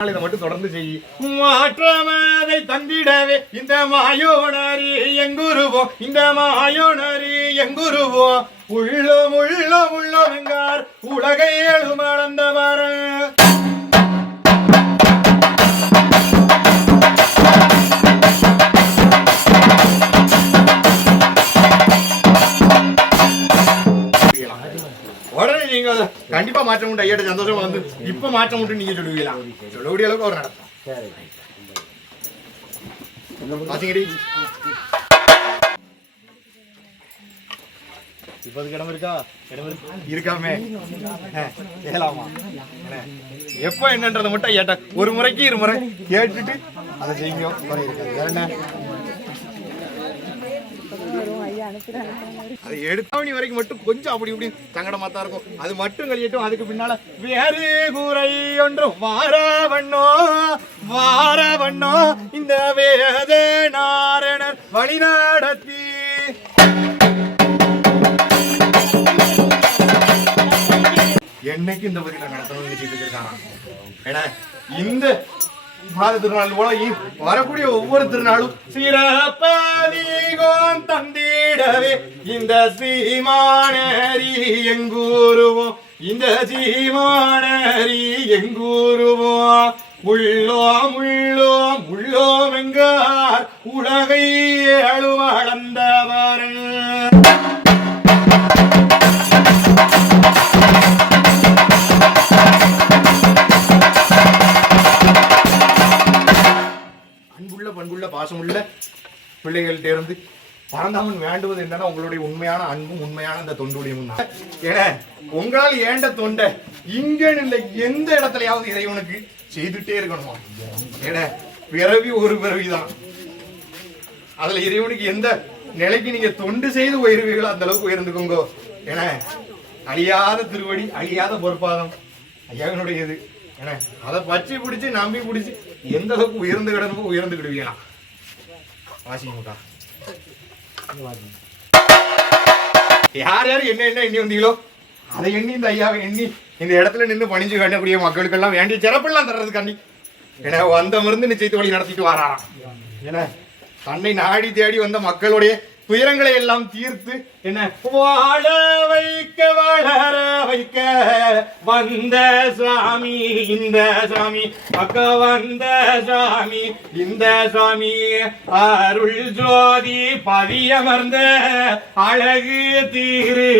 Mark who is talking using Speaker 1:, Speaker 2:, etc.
Speaker 1: இதை மட்டும் தொடர்ந்து செய். மாற்றமதை தந்திடவே இந்த மாயோனரி எங்குருவோ? இந்த மாயோனரி எங்குருவோ? உள்ளம் உள்ளம் உள்ளவங்கார் உலகை எழுமளந்தவர் கண்டிப்பா மாற்றம் உண்டு ஐயாட்ட சந்தோஷமா வந்து இப்ப மாற்றம் உண்டு நீங்க சொல்லுவீங்களா? சொல்லக்கூடிய அளவுக்கு ஒரு நடத்தும் பாத்தீங்கடி இப்ப அதுக்கு இடம் இருக்கா? இடம் இருக்கு. இருக்காமே. கேளாமா? எப்ப என்னன்றதை மட்டும் ஐயாட்ட ஒரு முறைக்கு இரு முறை கேட்டுட்டு அதை செய்யுங்க. குறை இருக்காது. வேற என்ன? அது எடுத்தவணி வரைக்கும் மட்டும் கொஞ்சம் அப்படி இப்படி சங்கடமா தான் இருக்கும். அது மட்டும் கழியட்டும் அதுக்கு பின்னால வேறு கூரை ஒன்றும் வாரவண்ணோ வாரவண்ணோ இந்த வேத நாரணர் வழி நடத்தி. என்னைக்கு இந்த பதில நடத்தணும்னு நினைச்சிட்டு இருக்காங்க ஏன்னா இந்த மாத திருநாள் போல வரக்கூடிய ஒவ்வொரு திருநாளும் சிறப்பதிகோம் தந்திடவே. இந்த சீமானரி எங்கூருவோம்? இந்த சீமானரி எங்கூருவோம்? உள்ளோம் உள்ளோம் உள்ளோம் எங்கார்? உலகை அழுவளந்தவர் பாசமுள்ள பிள்ளைகள்கிட்ட இருந்து பரந்தாமன் வேண்டுவது என்னன்னா உங்களுடைய உண்மையான அன்பும் உண்மையான அந்த தொண்டுடையும் தான். ஏன்னா உங்களால் ஏண்ட தொண்டை இங்கன்னு இல்லை எந்த இடத்துலயாவது இறைவனுக்கு செய்துட்டே இருக்கணுமா? ஏன்னா பிறவி ஒரு பிறவிதான் அதுல இறைவனுக்கு எந்த நிலைக்கு நீங்க தொண்டு செய்து உயர்வீர்களோ அந்த அளவுக்கு உயர்ந்துக்கோங்க. ஏன்னா அழியாத திருவடி அழியாத பொறுப்பாதம் ஐயாவினுடையது. ஏன்னா அதை பச்சை பிடிச்சி நம்பி பிடிச்சி எந்த அளவுக்கு உயர்ந்து கிடனுமோ உயர்ந்து கிடுவீங்களாம் வாசிங்கக்கா யார் யார் என்ன என்ன எண்ணி வந்தீங்களோ? அதை எண்ணி இந்த ஐயாவை எண்ணி இந்த இடத்துல நின்று பணிஞ்சு காட்டக்கூடிய மக்களுக்கெல்லாம் வேண்டிய சிறப்பெல்லாம் தர்றதுக்காண்டி. ஏன்னா வந்த மருந்து நிச்சயத்து வழி நடத்திட்டு வாராராம். ஏன்னா தன்னை நாடி தேடி வந்த மக்களுடைய துயரங்களை எல்லாம் தீர்த்து என்ன? வாழ வைக்க வைக்க வந்த சாமி இந்த சாமி பக்க வந்த சாமி இந்த சாமி அருள் ஜோதி பதியமர்ந்த அழகு தீரு